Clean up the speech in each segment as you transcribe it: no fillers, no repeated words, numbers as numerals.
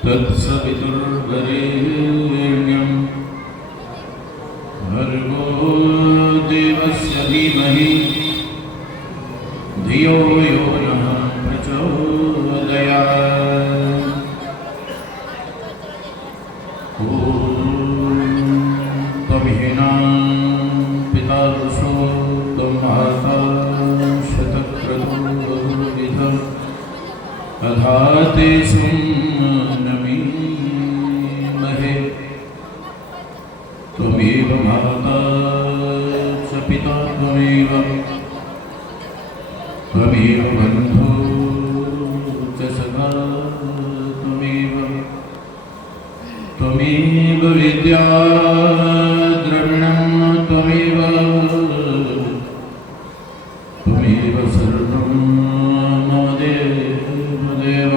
तत्सवितुर्वरेण्यं भर्गो देवस्य धीमहि धियो यो नः प्रचोदयात्। ॐ त्वमेनं पिता ऋषो त्वमाता शतक्रतुः बहुविधः अधाते सुनमीमहे। त्वमेव माता च पिता त्वमेव बन्धो च सखा त्वमेव विद्या द्रविणं त्वमेव सर्वं मम देव।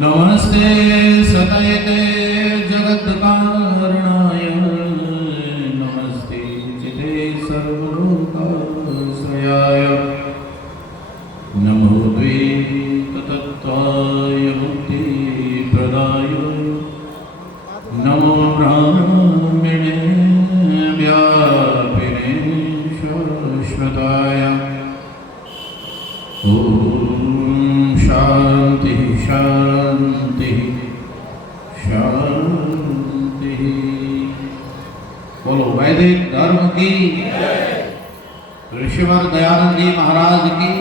नमस्ते सतयते जगत्कारणाय नमस्ते चिते सर्वलोकाश्रयाय नमो द्वैततत्त्वाय मुक्तिप्रदाय नमो ब्राह्मणे व्यापिने शाश्वताय। ॐ शांति शांति शांति। बोलो वैदिक धर्म की, ऋषिवर दयानंद जी महाराज की,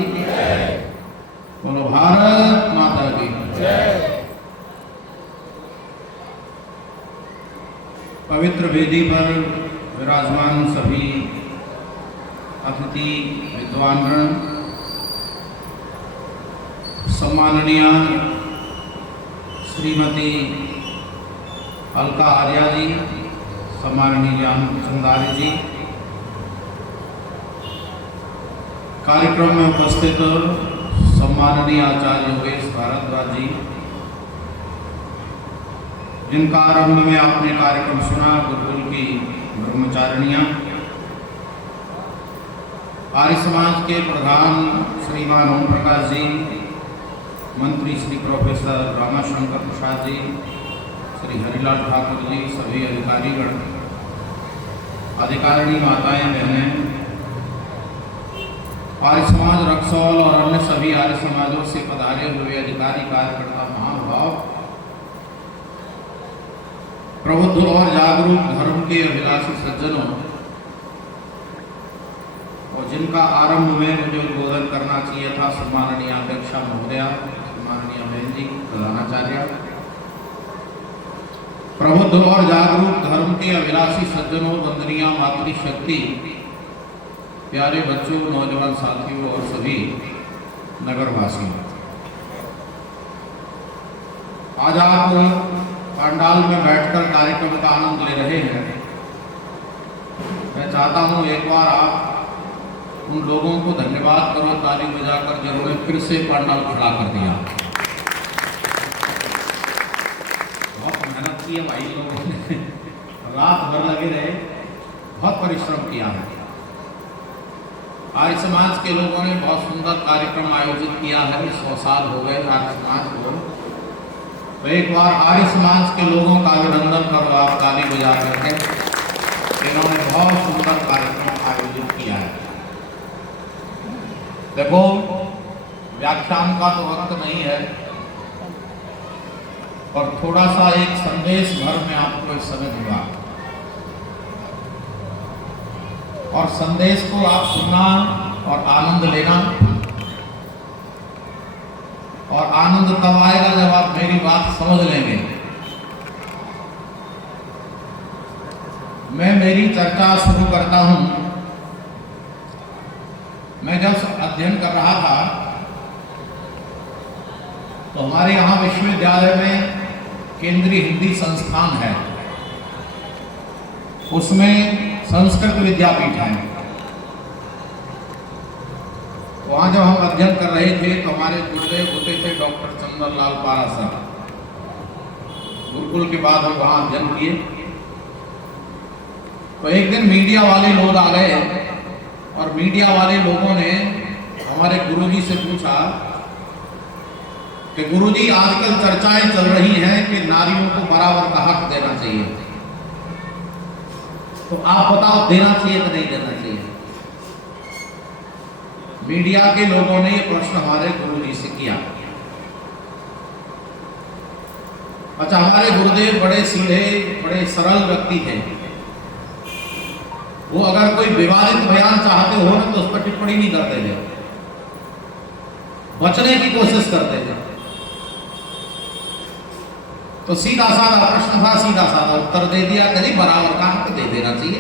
बोलो भारत माता की। पवित्र वेदी पर विराजमान सभी अतिथि विद्वानगण, सम्माननीय श्रीमती अलका आर्या जी, सम्माननीय ज्ञान चंदारी जी, कार्यक्रम में उपस्थित सम्माननीय आचार्य योगेश भारद्वाज जी, जिनका आरंभ में आपने कार्यक्रम सुना, गुरुकुल की ब्रह्मचारिणियां, आर्य समाज के प्रधान श्रीमान ओम प्रकाश जी, मंत्री श्री प्रोफेसर रामाशंकर प्रसाद जी, श्री हरिलाल ठाकुर जी, सभी अधिकारीगण, अधिकारिणी माताएं बहनें, आर्य समाज रक्सौल और अन्य सभी आर्य समाजों से पधारे हुए अधिकारी कार्यकर्ता महानुभाव, प्रबुद्ध और जागरूक धर्म के अभिलाषी सज्जनों, और जिनका आरंभ में मुझे उद्बोधन करना चाहिए था, सम्माननीय अध्यक्षा महोदया, सम्माननीय बहन जी, प्रधानाचार्य, प्रबुद्ध और जागरूक धर्म के अभिलाषी सज्जनों, वंदनीय मातृशक्ति, प्यारे बच्चों, नौजवान साथियों और सभी नगरवासियों, आज आप पंडाल में बैठकर कार्यक्रम का आनंद ले रहे हैं। मैं चाहता हूं एक बार आप उन लोगों को धन्यवाद करो ताली बजाकर, जिन्होंने फिर से पंडाल खड़ा कर दिया। बहुत मेहनत की है भाई लोगों ने, रात भर लगे रहे, बहुत परिश्रम किया है। आर्य समाज के लोगों ने बहुत सुंदर कार्यक्रम आयोजित किया है। 100 साल हो गए आर्य समाज को। तो एक बार आर्य समाज के लोगों का अभिनंदन करो आप ताली बजा करके। इन्होंने बहुत सुंदर कार्यक्रम आयोजित किया है। देखो, व्याख्यान का तो वक्त नहीं है, और थोड़ा सा एक संदेश भर में आपको इस समय दूंगा, और संदेश को आप सुनना और आनंद लेना। और आनंद तब आएगा जब आप मेरी बात समझ लेंगे। मैं मेरी चर्चा शुरू करता हूं। मैं जब अध्ययन कर रहा था तो हमारे यहाँ विश्वविद्यालय में केंद्रीय हिंदी संस्थान है, उसमें संस्कृत विद्यापीठ है। वहाँ जब हम अध्ययन कर रहे थे तो हमारे गुरुदेव होते थे डॉक्टर चंद्रलाल पारासर। गुरुकुल के बाद हम वहाँ अध्ययन किए। तो एक दिन मीडिया वाले लोग आ गए और मीडिया वाले लोगों ने हमारे गुरुजी से पूछा कि गुरुजी आजकल चर्चाएं चल रही हैं कि नारियों को बराबर का हक देना चाहिए, तो आप बताओ देना चाहिए कि नहीं देना चाहिए? मीडिया के लोगों ने ये प्रश्न हमारे गुरुजी से किया। अच्छा, हमारे गुरुदेव बड़े सीधे, बड़े सरल व्यक्ति थे। वो अगर कोई विवादित बयान चाहते हो ना तो उस पर टिप्पणी नहीं करते थे, बचने की कोशिश करते थे। तो सीधा साधा प्रश्न था, सीधा साधा उत्तर दे दिया, कहीं बराबर का हक दे देना चाहिए,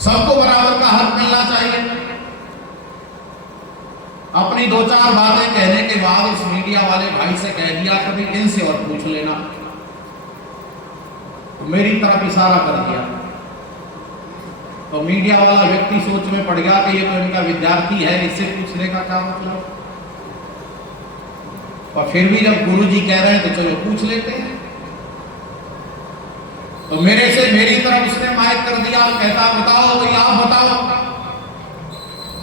सबको बराबर का हक मिलना चाहिए। अपनी दो चार बातें कहने के बाद उस मीडिया वाले भाई से कह दिया कभी इनसे और पूछ लेना, तो मेरी तरफ इशारा कर दिया। तो मीडिया वाला व्यक्ति सोच में पड़ गया कि ये तो इनका विद्यार्थी है, इससे पूछने का क्या मतलब। और फिर भी जब गुरुजी कह रहे हैं तो चलो पूछ लेते हैं। तो मेरे से मेरी तरफ उसने माइक कर दिया, कहता बताओ भैया, आप बताओ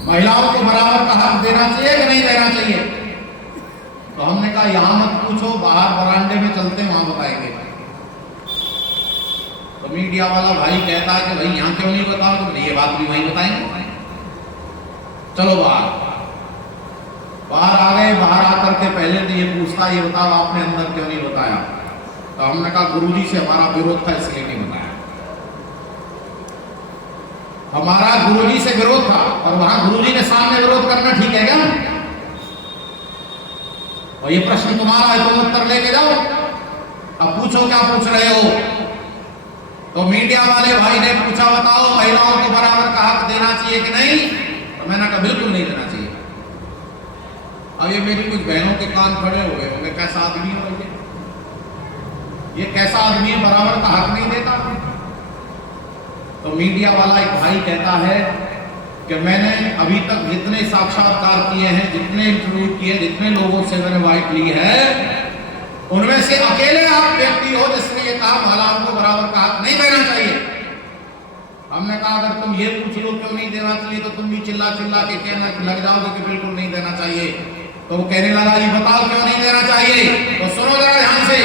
महिलाओं को बराबर का हक देना चाहिए कि नहीं देना चाहिए? तो हमने कहा यहां मत पूछो, बाहर बरामदे में चलते वहां बताएंगे। तो मीडिया वाला भाई कहता है कि भाई यहां क्यों नहीं बताओ, तुमने ये बात भी वहीं बताएंगे, चलो बाहर आ गए। बाहर आकर के पहले तो ये पूछता, ये बताओ आपने अंदर क्यों नहीं बताया? तो हमने कहा गुरुजी से हमारा विरोध था इसलिए नहीं बताया। हमारा गुरुजी से विरोध था और वहां गुरुजी के सामने विरोध करना ठीक है क्या? और ये प्रश्न तुम्हारा है, तुम उत्तर लेके जाओ, अब पूछो क्या पूछ रहे हो। तो मीडिया वाले भाई ने पूछा बताओ महिलाओं को बराबर का हक देना चाहिए कि नहीं? तो मैंने कहा बिल्कुल नहीं देना चाहिए। अब ये मेरी कुछ बहनों के कान खड़े हुए होंगे, कैसा आदमी है ये कैसा आदमी है, बराबर का हक नहीं देता? तो मीडिया वाला एक भाई कहता है कि मैंने अभी तक जितने साक्षात्कार किए हैं, जितने इंटरव्यू किए, जितने लोगों से मैंने बाइट ली है, उनमें से अकेले आप व्यक्ति हो जिसने ये कहा महिलाओं को बराबर का हक नहीं देना चाहिए। हमने कहा अगर तुम ये पूछ लो क्यों नहीं देना चाहिए तो तुम भी चिल्ला चिल्ला के कहना लग जाओगे कि बिल्कुल नहीं देना चाहिए। तो वो कहने लगा ये बताओ क्यों नहीं देना चाहिए? तो सुनो जरा ध्यान से।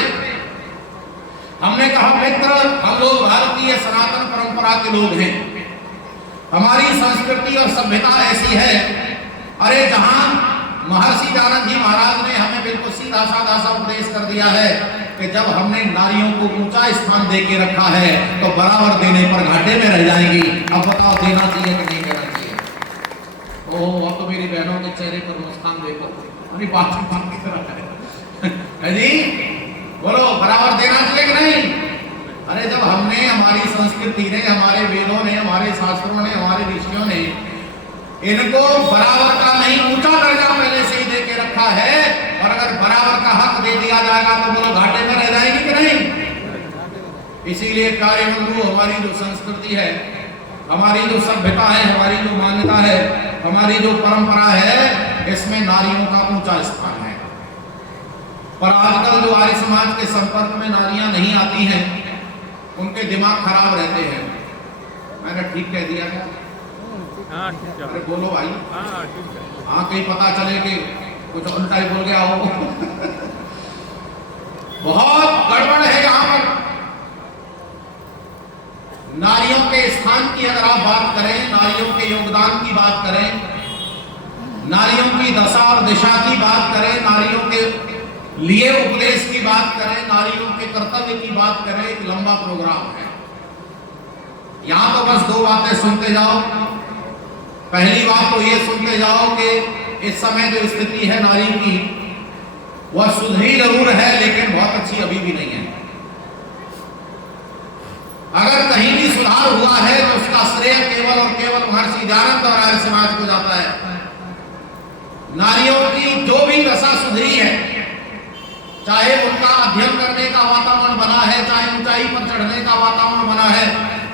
हमने कहा मित्र, हम लोग भारतीय सनातन परंपरा के लोग हैं, हमारी संस्कृति और सभ्यता ऐसी है, अरे जहां महर्षि दयानंद जी महाराज ने हमें बिल्कुल सीधा साधा सा उपदेश कर दिया है कि जब हमने नारियों को ऊंचा स्थान दे के रखा है तो बराबर देने पर घाटे में रह जाएंगी। अब बताओ देना चाहिए कि नहीं देना चाहिए? ओह, अब तो मेरी बहनों के चेहरे पर मुस्कान देखो, अभी बात की तरह है जी, बोलो बराबर देना चाहिए कि नहीं? अरे जब हमने, हमारी संस्कृति ने, हमारे वेदों ने, हमारे शास्त्रों ने, हमारे ऋषियों ने इनको बराबर का नहीं ऊंचा दर्जा पहले से ही दे के रखा है, और अगर बराबर का हक दे दिया जाएगा तो बोलो घाटे में रह जाएगी कि नहीं? इसीलिए प्यारे बंधु, हमारी जो संस्कृति है, हमारी जो सभ्यता है, हमारी जो मान्यता है, हमारी जो परंपरा है, इसमें नारियों का ऊंचा स्थान है। पर आजकल जो आर्य समाज के संपर्क में नारियां नहीं आती हैं, उनके दिमाग खराब रहते हैं। मैंने ठीक कह दिया क्या? हाँ ठीक है। अरे बोलो भाई। हाँ ठीक है। हाँ, कहीं पता चले कि कुछ उल्टा ही बोल गया हो। बहुत गड़बड़ है यहाँ पर। नारियों के स्थान की अगर आप बात करें, नारियों के योगदान की बात करें, नारियों की दशा और दिशा की बात करें, नारियों के लिए उपदेश की बात करें, नारियों के कर्तव्य की बात करें, एक लंबा प्रोग्राम है। यहां तो बस दो बातें सुनते जाओ। पहली बात तो ये सुनते जाओ कि इस समय जो स्थिति है नारी की, वह सुधरी जरूर है लेकिन बहुत अच्छी अभी भी नहीं है। अगर कहीं भी सुधार हुआ है तो उसका श्रेय केवल और केवल महर्षि दयानंद और आर्य समाज को जाता है। नारियों की जो भी दशा सुधरी है, चाहे उनका अध्ययन करने का वातावरण बना है, चाहे ऊंचाई पर चढ़ने का वातावरण बना है,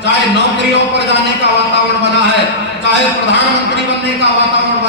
चाहे नौकरियों पर जाने का वातावरण बना है, चाहे प्रधानमंत्री बनने का वातावरण